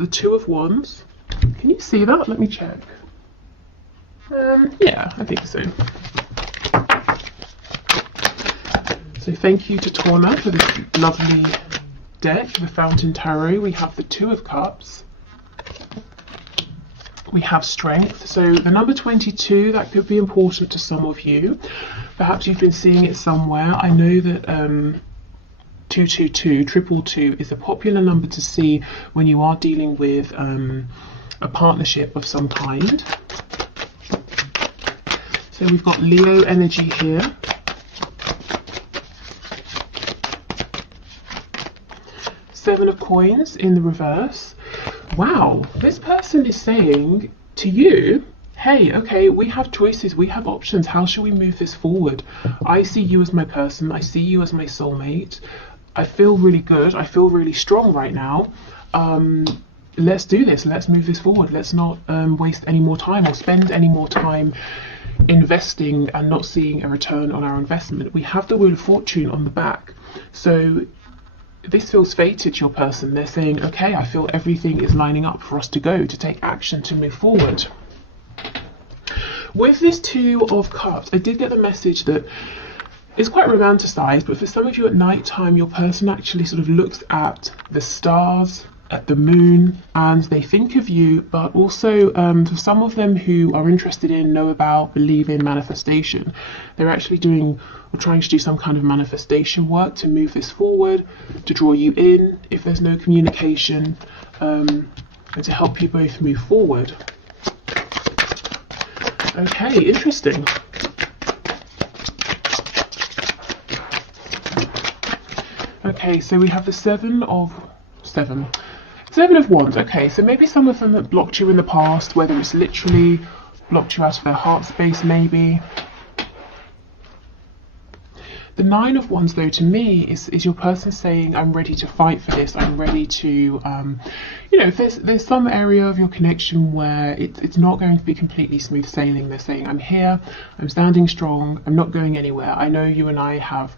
the Two of Wands. Can you see that? Let me check. Yeah, I think so. So thank you to Torna for this lovely deck, the Fountain Tarot. We have the Two of Cups. We have Strength. So the number 22, that could be important to some of you. Perhaps you've been seeing it somewhere. I know that 222, 222 is a popular number to see when you are dealing with a partnership of some kind. So we've got Leo energy here. Seven of Coins in the reverse. Wow, this person is saying to you, hey, okay, we have choices, we have options. How shall we move this forward? I see you as my person. I see you as my soulmate. I feel really good. I feel really strong right now. Let's do this. Let's move this forward. Let's not waste any more time or spend any more time investing and not seeing a return on our investment. We have the Wheel of Fortune on the back. So this feels fated to your person. They're saying, okay, I feel everything is lining up for us to go, to take action, to move forward. With this Two of Cups, I did get the message that it's quite romanticized, but for some of you at night time, your person actually sort of looks at the stars, at the moon, and they think of you. But also for some of them who are interested in, know about, believe in manifestation, they're actually doing or trying to do some kind of manifestation work to move this forward, to draw you in if there's no communication, and to help you both move forward. Okay, interesting. Okay, so we have the Seven of Wands. Okay, so maybe some of them that blocked you in the past, whether it's literally blocked you out of their heart space, maybe. The Nine of Wands, though, to me is your person saying, I'm ready to fight for this. I'm ready to, you know, if there's some area of your connection where it's not going to be completely smooth sailing. They're saying, I'm here, I'm standing strong, I'm not going anywhere. I know you and I have,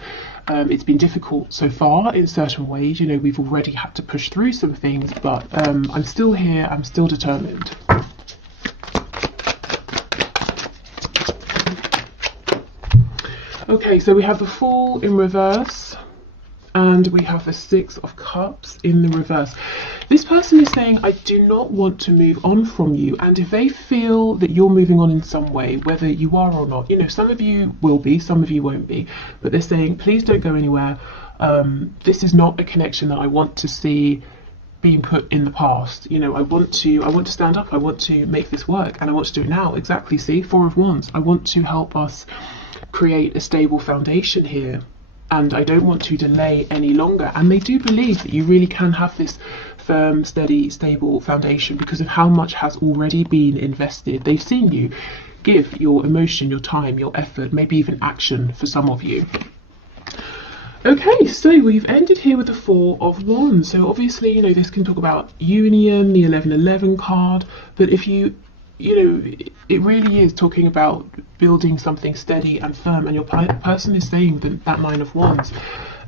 it's been difficult so far in certain ways. You know, we've already had to push through some things, but I'm still here, I'm still determined. Okay, so we have the Fool in reverse and we have the Six of Cups in the reverse. This person is saying, I do not want to move on from you. And if they feel that you're moving on in some way, whether you are or not, you know, some of you will be, some of you won't be, but they're saying, please don't go anywhere. This is not a connection that I want to see being put in the past. You know, I want to stand up, I want to make this work, and I want to do it now. Exactly, see, Four of Wands. I want to help us create a stable foundation here, and I don't want to delay any longer. And they do believe that you really can have this firm, steady, stable foundation because of how much has already been invested. They've seen you give your emotion, your time, your effort, maybe even action for some of you. Okay, so we've ended here with the Four of Wands. So obviously, you know, this can talk about union, the 1111 card, but if you know, it really is talking about building something steady and firm, and your person is saying that Nine of Wands.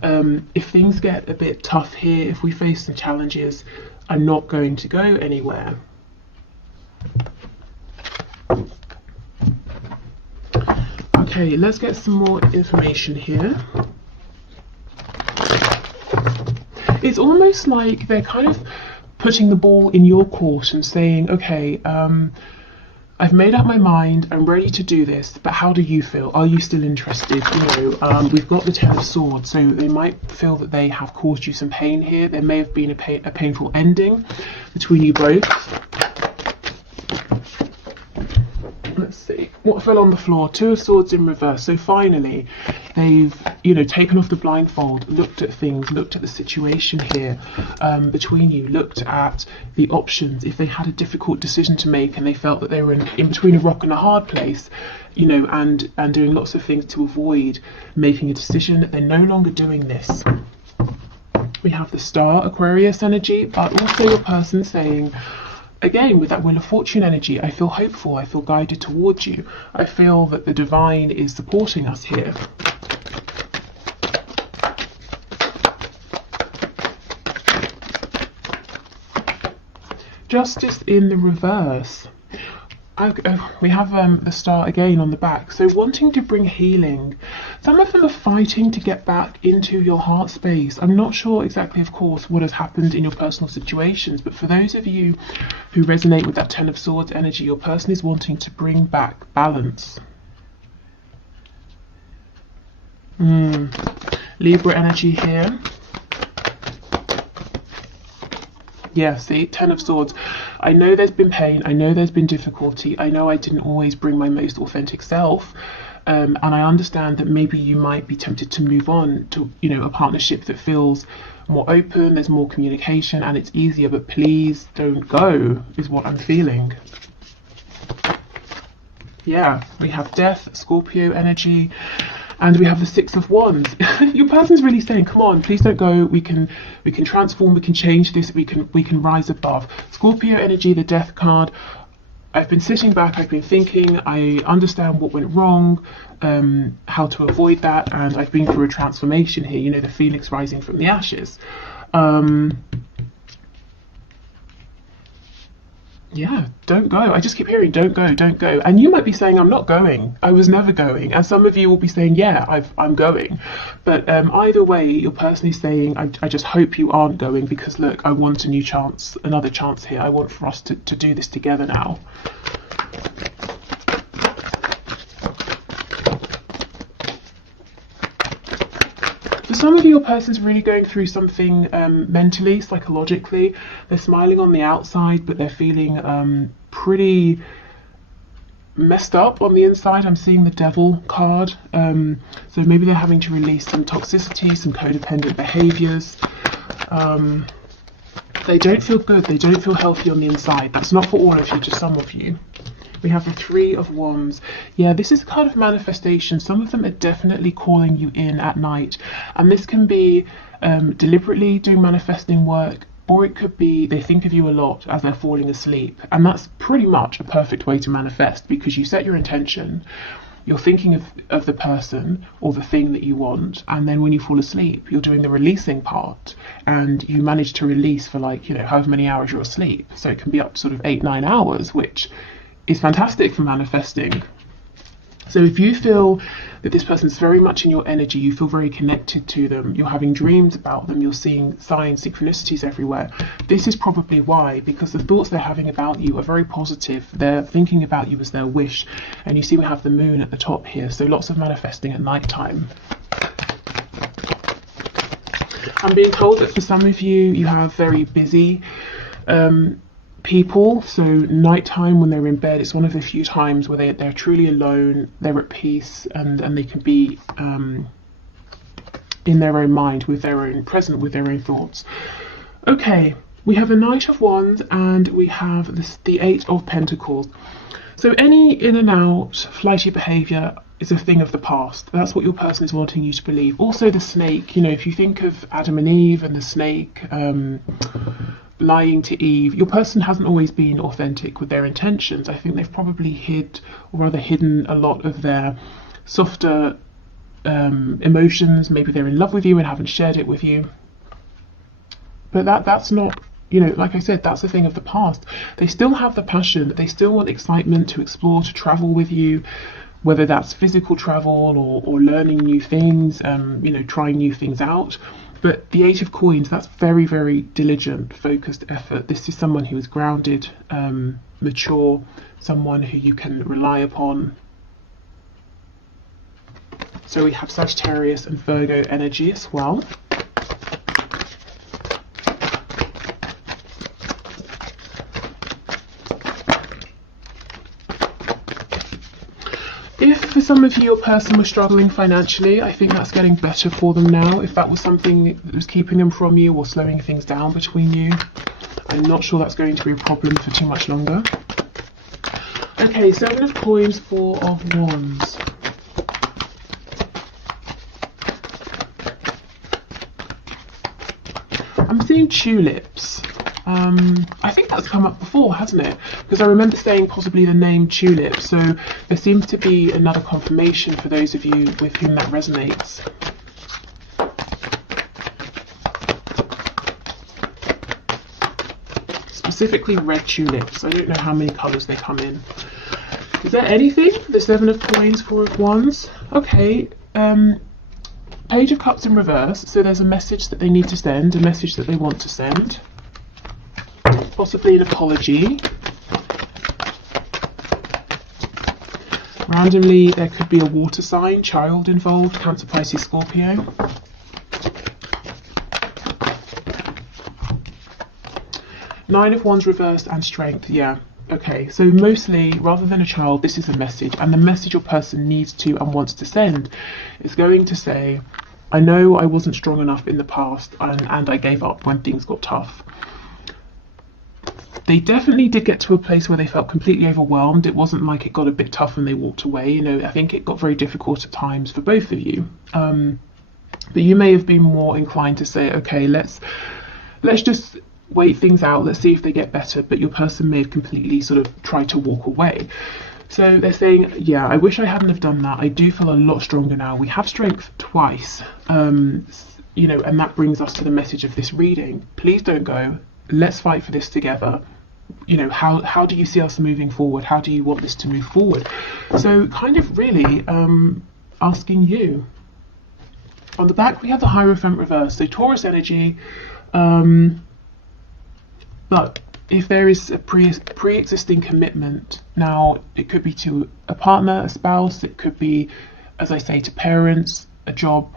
If things get a bit tough here, if we face some challenges, I'm not going to go anywhere. Okay, let's get some more information here. It's almost like they're kind of putting the ball in your court and saying, okay, I've made up my mind, I'm ready to do this, but how do you feel? Are you still interested? You know, we've got the Ten of Swords, so they might feel that they have caused you some pain here. There may have been a painful ending between you both. Let's see, what fell on the floor? Two of Swords in reverse. So finally, they've, you know, taken off the blindfold, looked at things, looked at the situation here between you, looked at the options. If they had a difficult decision to make and they felt that they were in between a rock and a hard place, you know, and doing lots of things to avoid making a decision, they're no longer doing this. We have the Star, Aquarius energy, but also your person saying, again, with that Wheel of Fortune energy, I feel hopeful, I feel guided towards you. I feel that the divine is supporting us here. Justice in the reverse. We have the star again on the back. So wanting to bring healing. Some of them are fighting to get back into your heart space. I'm not sure exactly, of course, what has happened in your personal situations, but for those of you who resonate with that Ten of Swords energy, your person is wanting to bring back balance. Libra energy here. Yeah, see, Ten of Swords. I know there's been pain. I know there's been difficulty. I know I didn't always bring my most authentic self. And I understand that maybe you might be tempted to move on to, you know, a partnership that feels more open, there's more communication, and it's easier. But please don't go, is what I'm feeling. Yeah, we have Death, Scorpio energy. And we have the Six of Wands. Your person's really saying, come on, please don't go. We can transform, we can change this, we can rise above. Scorpio energy, the Death card. I've been sitting back, I've been thinking, I understand what went wrong, how to avoid that, and I've been through a transformation here, you know, the phoenix rising from the ashes. Yeah, don't go. I just keep hearing, don't go, don't go. And you might be saying, I'm not going. I was never going. And some of you will be saying, yeah, I'm going. But either way, your person is saying, I just hope you aren't going, because look, I want a new chance, another chance here. I want for us to do this together now. For some of you, your person's really going through something mentally, psychologically. They're smiling on the outside, but they're feeling pretty messed up on the inside. I'm seeing the Devil card. So maybe they're having to release some toxicity, some codependent behaviors. They don't feel good. They don't feel healthy on the inside. That's not for all of you, just some of you. We have the Three of Wands. Yeah, this is a kind of manifestation. Some of them are definitely calling you in at night. And this can be deliberately doing manifesting work, or it could be they think of you a lot as they're falling asleep. And that's pretty much a perfect way to manifest, because you set your intention, you're thinking of the person or the thing that you want, and then when you fall asleep, you're doing the releasing part, and you manage to release for, like, you know, however many hours you're asleep. So it can be up to sort of 8-9 hours, which is fantastic for manifesting. So if you feel that this person's very much in your energy, you feel very connected to them, you're having dreams about them, you're seeing signs, synchronicities everywhere, this is probably why, because the thoughts they're having about you are very positive. They're thinking about you as their wish. And you see we have the moon at the top here, so lots of manifesting at night time. I'm being told that for some of you, you have very busy people. So nighttime when they're in bed, it's one of the few times where they're truly alone, they're at peace, and they can be in their own mind, present with their own thoughts. Okay, we have a Knight of Wands, and we have the Eight of Pentacles. So any in and out flighty behavior is a thing of the past. That's what your person is wanting you to believe. Also the snake, you know, if you think of Adam and Eve and the snake lying to Eve, your person hasn't always been authentic with their intentions. I think they've probably hidden a lot of their softer emotions. Maybe they're in love with you and haven't shared it with you. But that's not, you know, like I said, that's a thing of the past. They still have the passion, they still want excitement to explore, to travel with you, whether that's physical travel or learning new things, you know, trying new things out. But the Eight of Coins, that's very, very diligent, focused effort. This is someone who is grounded, mature, someone who you can rely upon. So we have Sagittarius and Virgo energy as well. If for some of you your person was struggling financially, I think that's getting better for them now. If that was something that was keeping them from you or slowing things down between you, I'm not sure that's going to be a problem for too much longer. Okay, Seven of Coins, Four of Wands. I'm seeing tulips. I think that's come up before, hasn't it? Because I remember saying possibly the name tulip. So there seems to be another confirmation for those of you with whom that resonates. specifically red tulips. I don't know how many colours they come in. Is there anything? The 7 of coins, 4 of wands. Okay. Page of cups in reverse. So there's a message that they need to send, a message that they want to send. Possibly an apology. Randomly, there could be a water sign, child involved, Cancer, Pisces, Scorpio. Nine of wands reversed and strength, yeah. Okay, so mostly, rather than a child, this is a message. And the message your person needs to and wants to send is going to say, I know I wasn't strong enough in the past and I gave up when things got tough. They definitely did get to a place where they felt completely overwhelmed. It wasn't like it got a bit tough and they walked away. You know, I think it got very difficult at times for both of you. But you may have been more inclined to say, okay, let's just wait things out. Let's see if they get better. But your person may have completely sort of tried to walk away. So they're saying, yeah, I wish I hadn't have done that. I do feel a lot stronger now. We have strength twice, you know, and that brings us to the message of this reading. Please don't go. Let's fight for this together. You know, how do you see us moving forward? How do you want this to move forward? So kind of really asking you. On the back we have the Hierophant reverse, so Taurus energy, but if there is a pre-existing commitment, now it could be to a partner, a spouse, it could be, as I say, to parents, a job,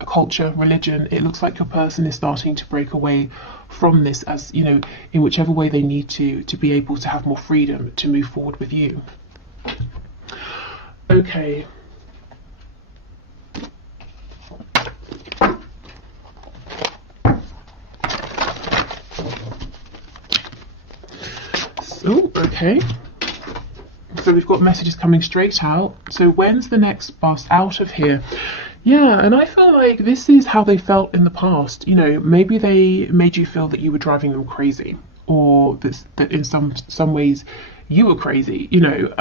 a culture, religion. It looks like your person is starting to break away from this, as you know, in whichever way they need to be able to have more freedom to move forward with you. Okay. So, okay. So we've got messages coming straight out. So when's the next bus out of here? Yeah, and I feel like this is how they felt in the past. You know, maybe they made you feel that you were driving them crazy, or that in some ways you were crazy, you know,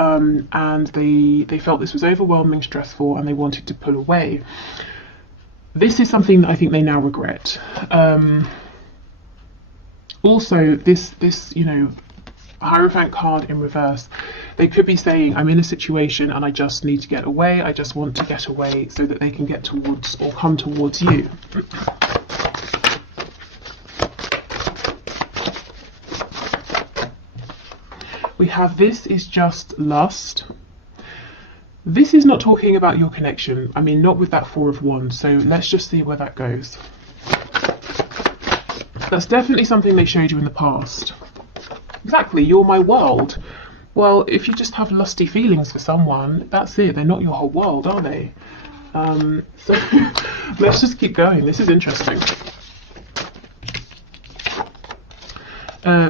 and they felt this was overwhelming, stressful, and they wanted to pull away. This is something that I think they now regret. Also, this you know, Hierophant card in reverse, they could be saying, I'm in a situation and I just need to get away. I just want to get away so that they can get towards or come towards you. We have this is just lust. This is not talking about your connection. I mean, not with that 4 of wands. So let's just see where that goes. That's definitely something they showed you in the past. Exactly, you're my world. Well, if you just have lusty feelings for someone, that's it. They're not your whole world, are they? So let's just keep going. This is interesting.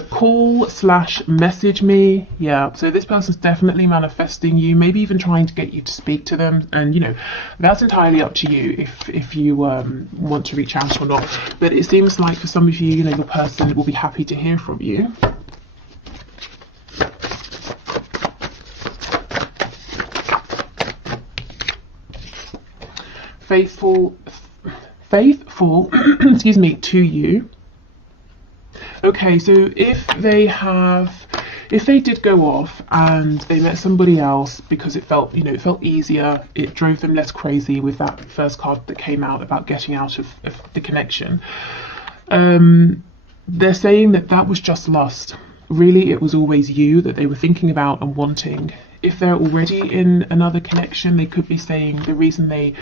Call/message me. Yeah, so this person's definitely manifesting you, maybe even trying to get you to speak to them. And, you know, that's entirely up to you if you want to reach out or not. But it seems like for some of you, you know, your person will be happy to hear from you. Faithful excuse me, to you. Okay, so if they did go off and they met somebody else because it felt, you know, it felt easier, it drove them less crazy with that first card that came out about getting out of the connection, they're saying that was just lust. Really, it was always you that they were thinking about and wanting. If they're already in another connection, they could be saying the reason they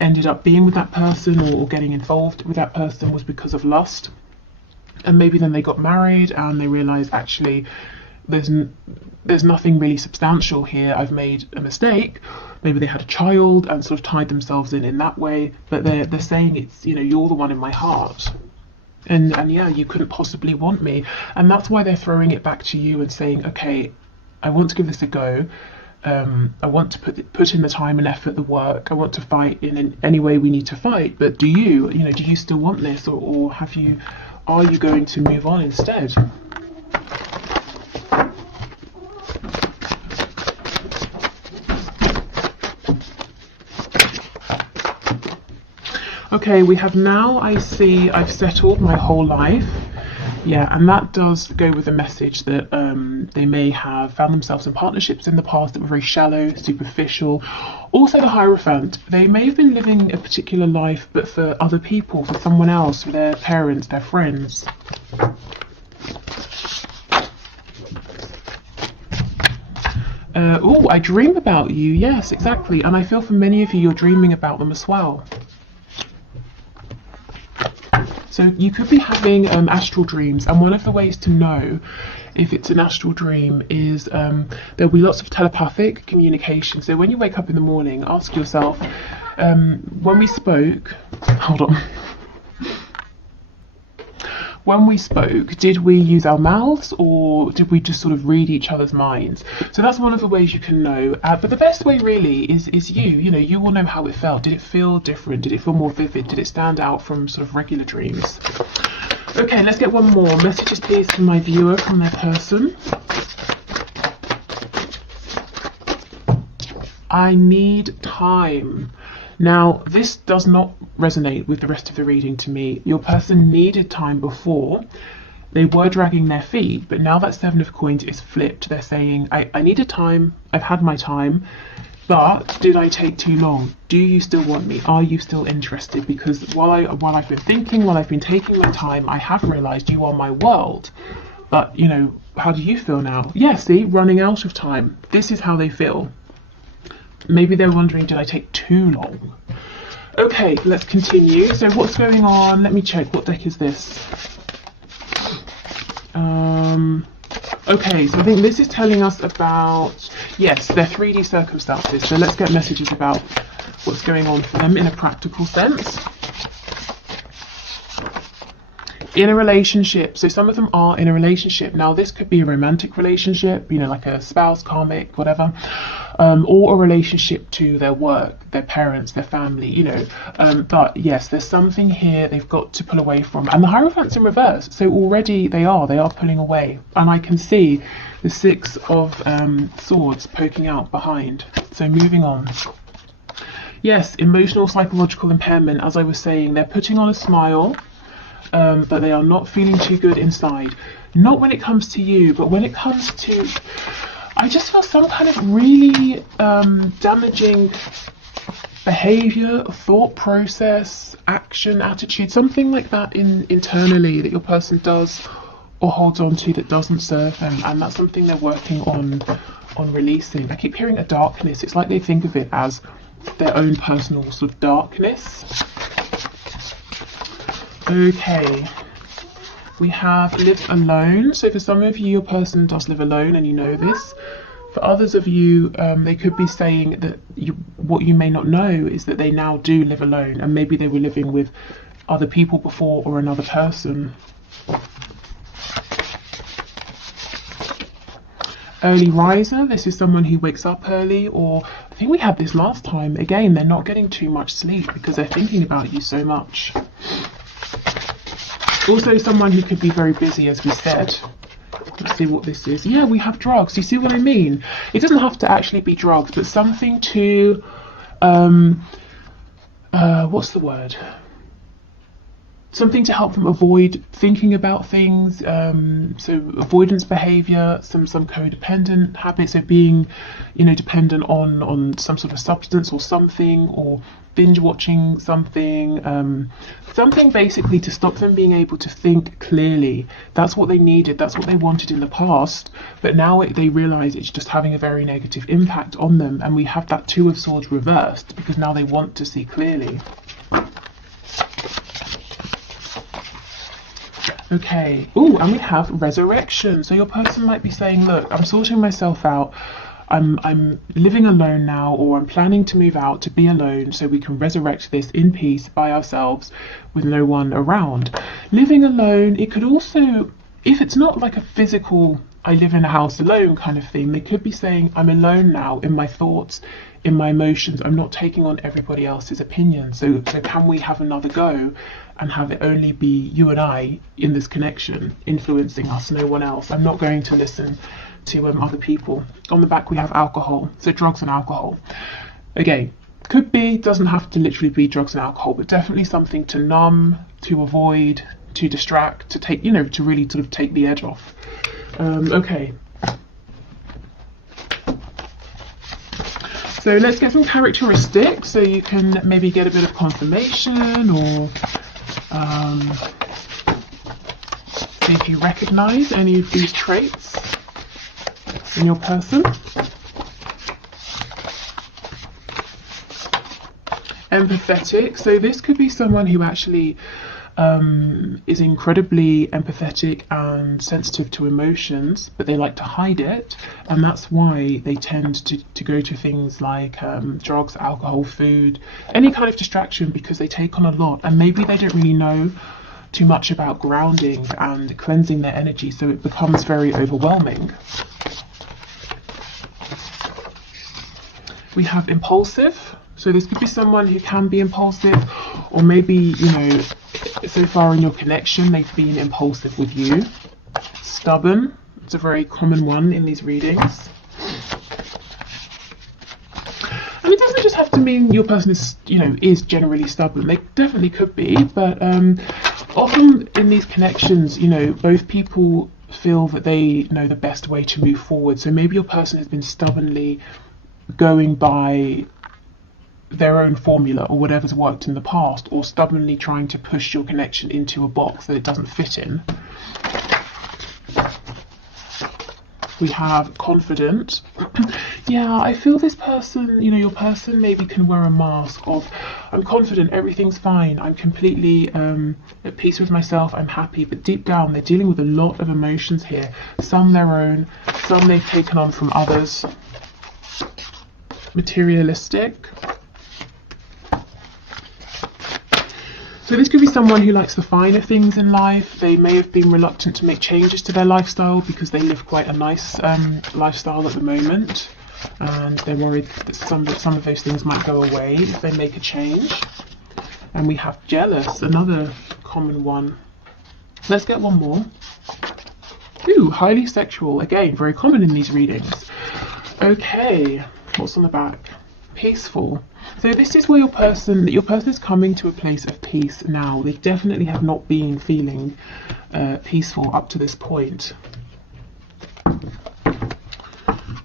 ended up being with that person or getting involved with that person was because of lust. And maybe then they got married and they realized, actually, there's nothing really substantial here. I've made a mistake. Maybe they had a child and sort of tied themselves in that way. But they're saying it's, you know, you're the one in my heart. And yeah, you couldn't possibly want me. And that's why they're throwing it back to you and saying, okay, I want to give this a go. I want to put in the time and effort, the work. I want to fight in any way we need to fight. But do you still want this, or are you going to move on instead? Okay, we have now, I see, I've settled my whole life. Yeah, and that does go with the message that they may have found themselves in partnerships in the past that were very shallow, superficial. Also the Hierophant, they may have been living a particular life but for other people, for someone else, for their parents, their friends. Oh, I dream about you. Yes, exactly. And I feel for many of you, you're dreaming about them as well. So you could be having astral dreams, and one of the ways to know if it's an astral dream is there'll be lots of telepathic communication. So when you wake up in the morning, ask yourself, when we spoke, hold on. When we spoke, did we use our mouths or did we just sort of read each other's minds? So that's one of the ways you can know. But the best way really is you know, you will know how it felt. Did it feel different? Did it feel more vivid? Did it stand out from sort of regular dreams? Okay, let's get one more. Messages please from my viewer, from their person. I need time. Now, this does not resonate with the rest of the reading to me. Your person needed time before. They were dragging their feet, but now that Seven of Coins is flipped, they're saying, I needed time, I've had my time, but did I take too long? Do you still want me? Are you still interested? Because while I've been thinking, while I've been taking my time, I have realised you are my world. But, you know, how do you feel now? Yeah, see, running out of time. This is how they feel. Maybe they're wondering, did I take too long? Okay, let's continue. So what's going on? Let me check. What deck is this? Okay, so I think this is telling us about, yes, their 3D circumstances. So let's get messages about what's going on for them in a practical sense. In a relationship, so some of them are in a relationship. Now this could be a romantic relationship, you know, like a spouse, karmic, whatever, or a relationship to their work, their parents, their family, you know, but yes, there's something here they've got to pull away from. And the Hierophant's in reverse, so already they are pulling away, and I can see the Six of Swords poking out behind. So moving on. Yes, emotional, psychological impairment, as I was saying, they're putting on a smile, but they are not feeling too good inside. Not when it comes to you, but when it comes to, I just feel some kind of really damaging behavior, thought process, action, attitude, something like that internally that your person does or holds on to that doesn't serve them, and that's something they're working on releasing. I keep hearing a darkness. It's like they think of it as their own personal sort of darkness. Okay, we have live alone. So for some of you, your person does live alone and you know this. For others of you, they could be saying that what you may not know is that they now do live alone, and maybe they were living with other people before or another person. Early riser, this is someone who wakes up early, or I think we had this last time. Again, they're not getting too much sleep because they're thinking about you so much. Also someone who could be very busy, as we said. Let's see what this is. Yeah, we have drugs. You see what I mean? It doesn't have to actually be drugs, but something to, what's the word? Something to help them avoid thinking about things. So avoidance behavior, some codependent habits of being, you know, dependent on some sort of substance or something, or binge watching something, something basically to stop them being able to think clearly. That's what they needed, that's what they wanted in the past, but now they realise it's just having a very negative impact on them, and we have that Two of Swords reversed because now they want to see clearly. Okay, oh, and we have resurrection. So your person might be saying, look, I'm sorting myself out, I'm living alone now, or I'm planning to move out to be alone so we can resurrect this in peace by ourselves with no one around. Living alone, it could also, if it's not like a physical, I live in a house alone kind of thing, they could be saying, I'm alone now in my thoughts, in my emotions, I'm not taking on everybody else's opinion. So can we have another go and have it only be you and I in this connection, influencing us, no one else. I'm not going to listen to other people. On the back we have alcohol, so drugs and alcohol. Again, could be, doesn't have to literally be drugs and alcohol, but definitely something to numb, to avoid, to distract, to take, you know, to really sort of take the edge off. Okay. So let's get some characteristics so you can maybe get a bit of confirmation, or see if you recognize any of these traits in your person. Empathetic. So this could be someone who actually is incredibly empathetic and sensitive to emotions, but they like to hide it, and that's why they tend to go to things like drugs, alcohol, food, any kind of distraction, because they take on a lot, and maybe they don't really know too much about grounding and cleansing their energy, so it becomes very overwhelming. We have impulsive. So this could be someone who can be impulsive, or maybe, you know, so far in your connection they've been impulsive with you. Stubborn. It's a very common one in these readings. And it doesn't just have to mean your person is, you know, is generally stubborn. They definitely could be, but often in these connections, you know, both people feel that they know the best way to move forward. So maybe your person has been stubbornly going by their own formula or whatever's worked in the past, or stubbornly trying to push your connection into a box that it doesn't fit in. We have confident. Yeah, I feel this person, you know, your person maybe can wear a mask of, I'm confident, everything's fine, I'm completely at peace with myself, I'm happy, but deep down they're dealing with a lot of emotions here, some their own, some they've taken on from others. Materialistic. So this could be someone who likes the finer things in life. They may have been reluctant to make changes to their lifestyle because they live quite a nice lifestyle at the moment, and they're worried that some of those things might go away if they make a change. And we have jealous, another common one. Let's get one more. Ooh, highly sexual, again, very common in these readings. Okay, what's on the back? Peaceful. So this is where your person is coming to a place of peace now. They definitely have not been feeling peaceful up to this point.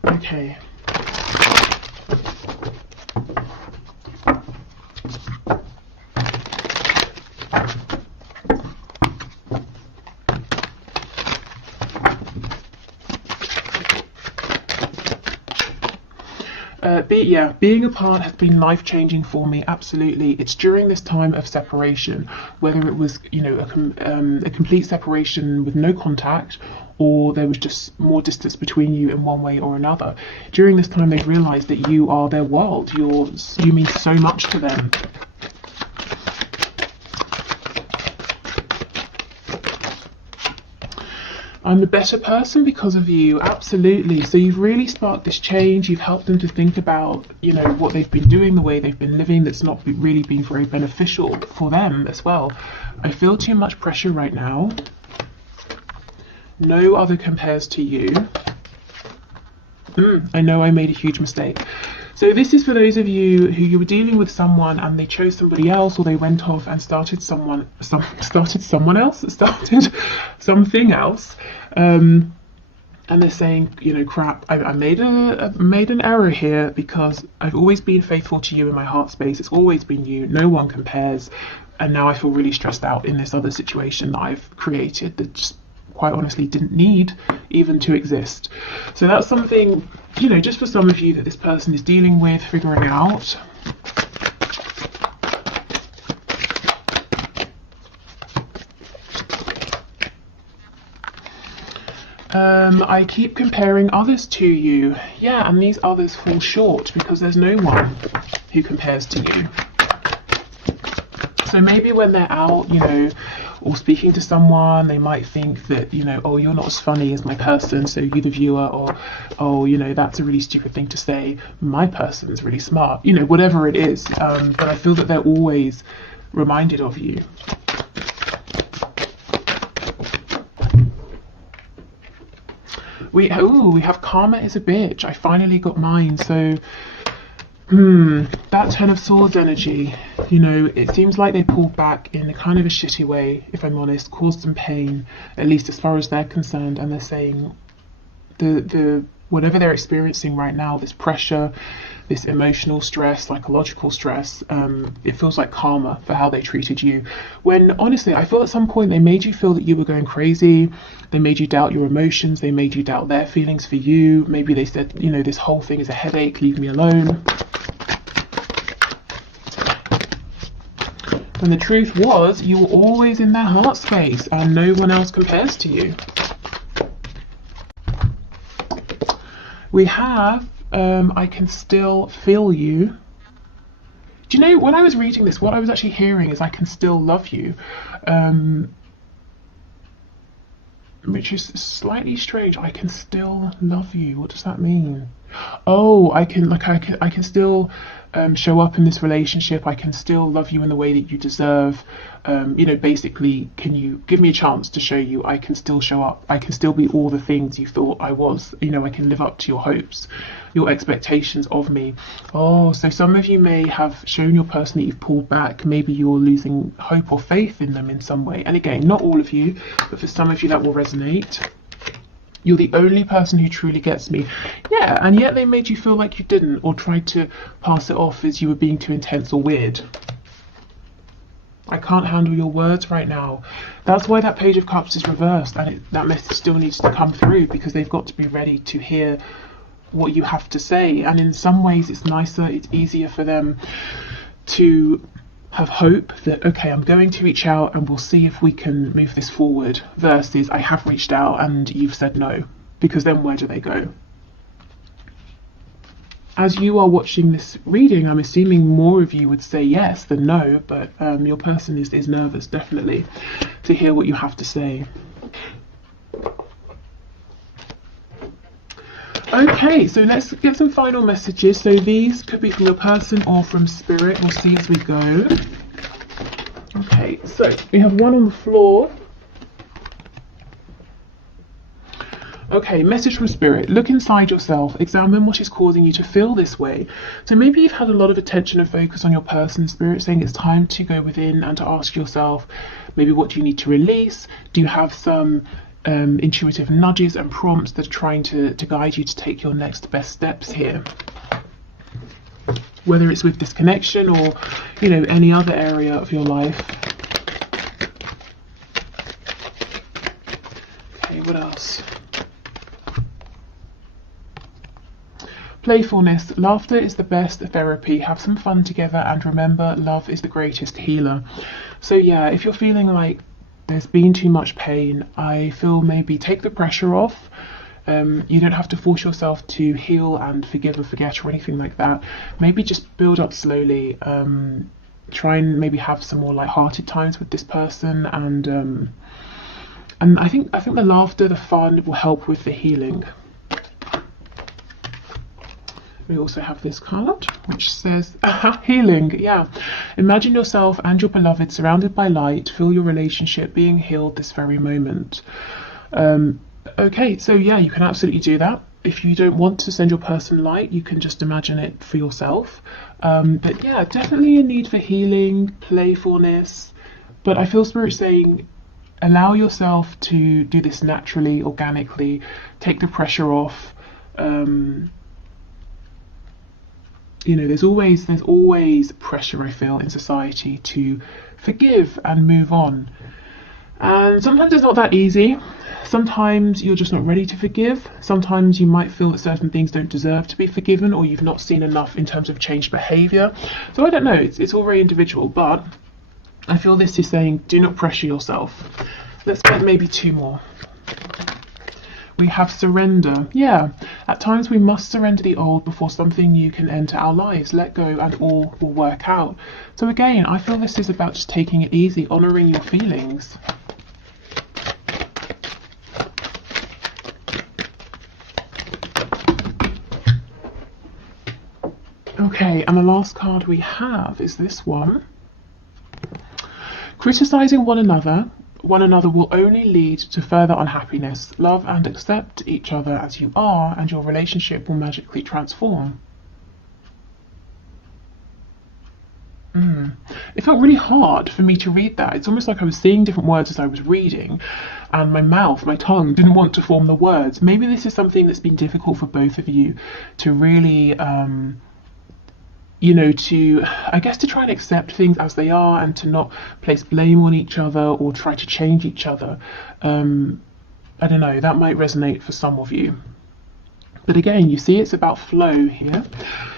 Okay. Being apart has been life-changing for me, absolutely. It's during this time of separation, whether it was, you know, a complete separation with no contact, or there was just more distance between you in one way or another. During this time they've realised that you are their world, you mean so much to them. I'm a better person because of you, absolutely. So you've really sparked this change. You've helped them to think about, you know, what they've been doing, the way they've been living that's not really been very beneficial for them as well. I feel too much pressure right now. No other compares to you. I know I made a huge mistake. So this is for those of you who you were dealing with someone and they chose somebody else, or they went off and started something else, and they're saying, you know, crap, I made an error here, because I've always been faithful to you in my heart space. It's always been you. No one compares, and now I feel really stressed out in this other situation that I've created that just quite honestly didn't need even to exist. So that's something, you know, just for some of you that this person is dealing with, figuring out. I keep comparing others to you. Yeah, and these others fall short because there's no one who compares to you. So maybe when they're out, you know, or speaking to someone, they might think that, you know, oh, you're not as funny as my person, so you the viewer, or, oh, you know, that's a really stupid thing to say, my person's really smart, you know, whatever it is. But I feel that they're always reminded of you. We have karma is a bitch. I finally got mine. So That Ten of Swords energy, you know, it seems like they pulled back in a kind of a shitty way, if I'm honest, caused some pain, at least as far as they're concerned, and they're saying the whatever they're experiencing right now, this pressure, this emotional stress, psychological stress, it feels like karma for how they treated you. When honestly, I feel at some point they made you feel that you were going crazy, they made you doubt your emotions, they made you doubt their feelings for you. Maybe they said, you know, this whole thing is a headache, leave me alone. And the truth was, you were always in their heart space and no one else compares to you. We have, I can still feel you. Do you know, when I was reading this, what I was actually hearing is I can still love you, which is slightly strange. I can still love you. What does that mean? Oh, I can still show up in this relationship. I can still love you in the way that you deserve. You know, basically, can you give me a chance to show you I can still show up? I can still be all the things you thought I was. You know, I can live up to your hopes, your expectations of me. Oh, so some of you may have shown your person that you've pulled back. Maybe you're losing hope or faith in them in some way. And again, not all of you, but for some of you that will resonate. You're the only person who truly gets me. Yeah, and yet they made you feel like you didn't, or tried to pass it off as you were being too intense or weird. I can't handle your words right now. That's why that Page of Cups is reversed, and that message still needs to come through, because they've got to be ready to hear what you have to say. And in some ways it's nicer, it's easier for them to have hope that, okay, I'm going to reach out and we'll see if we can move this forward, versus I have reached out and you've said no, because then where do they go? As you are watching this reading, I'm assuming more of you would say yes than no, but your person is nervous, definitely, to hear what you have to say. Okay, so let's get some final messages. So these could be from your person or from spirit. We'll see as we go. Okay, so we have one on the floor. Okay, message from spirit. Look inside yourself. Examine what is causing you to feel this way. So maybe you've had a lot of attention and focus on your person. Spirit saying it's time to go within and to ask yourself, maybe what do you need to release? Do you have some intuitive nudges and prompts that are trying to guide you to take your next best steps here? Whether it's with this connection or, you know, any other area of your life. Okay, what else? Playfulness. Laughter is the best therapy. Have some fun together, and remember, love is the greatest healer. So yeah, if you're feeling like there's been too much pain, I feel maybe take the pressure off. You don't have to force yourself to heal and forgive or forget or anything like that. Maybe just build up slowly. Try and maybe have some more light-hearted times with this person, and I think the laughter, the fun will help with the healing. We also have this card which says healing. Yeah, imagine yourself and your beloved surrounded by light. Feel your relationship being healed this very moment. Okay, so yeah, you can absolutely do that. If you don't want to send your person light, you can just imagine it for yourself. But yeah, definitely a need for healing, playfulness. But I feel spirit saying, allow yourself to do this naturally, organically. Take the pressure off. You know, there's always pressure, I feel, in society to forgive and move on. And sometimes it's not that easy. Sometimes you're just not ready to forgive. Sometimes you might feel that certain things don't deserve to be forgiven, or you've not seen enough in terms of changed behaviour. So I don't know, it's all very individual, but I feel this is saying, do not pressure yourself. Let's get maybe two more. We have surrender. Yeah, at times we must surrender the old before something new can enter our lives. Let go and all will work out. So again, I feel this is about just taking it easy, honouring your feelings. Okay, and the last card we have is this one. Criticising one another will only lead to further unhappiness. Love and accept each other as you are, and your relationship will magically transform. felt really hard for me to read that. It's almost like I was seeing different words as I was reading, and my tongue didn't want to form the words. Maybe this is something that's been difficult for both of you to really, you know, to try and accept things as they are and to not place blame on each other or try to change each other. I don't know, that might resonate for some of you. But again, you see, it's about flow here.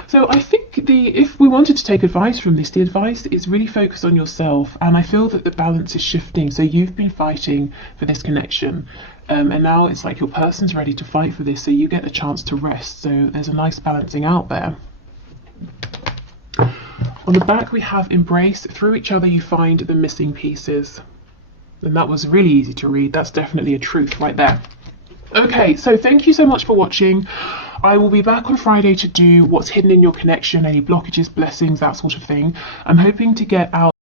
So I think if we wanted to take advice from this, the advice is really focused on yourself. And I feel that the balance is shifting. So you've been fighting for this connection. And now it's like your person's ready to fight for this. So you get a chance to rest. So there's a nice balancing out there. On the back, we have embrace. Through each other, you find the missing pieces. And that was really easy to read. That's definitely a truth right there. Okay, so thank you so much for watching. I will be back on Friday to do what's hidden in your connection, any blockages, blessings, that sort of thing. I'm hoping to get out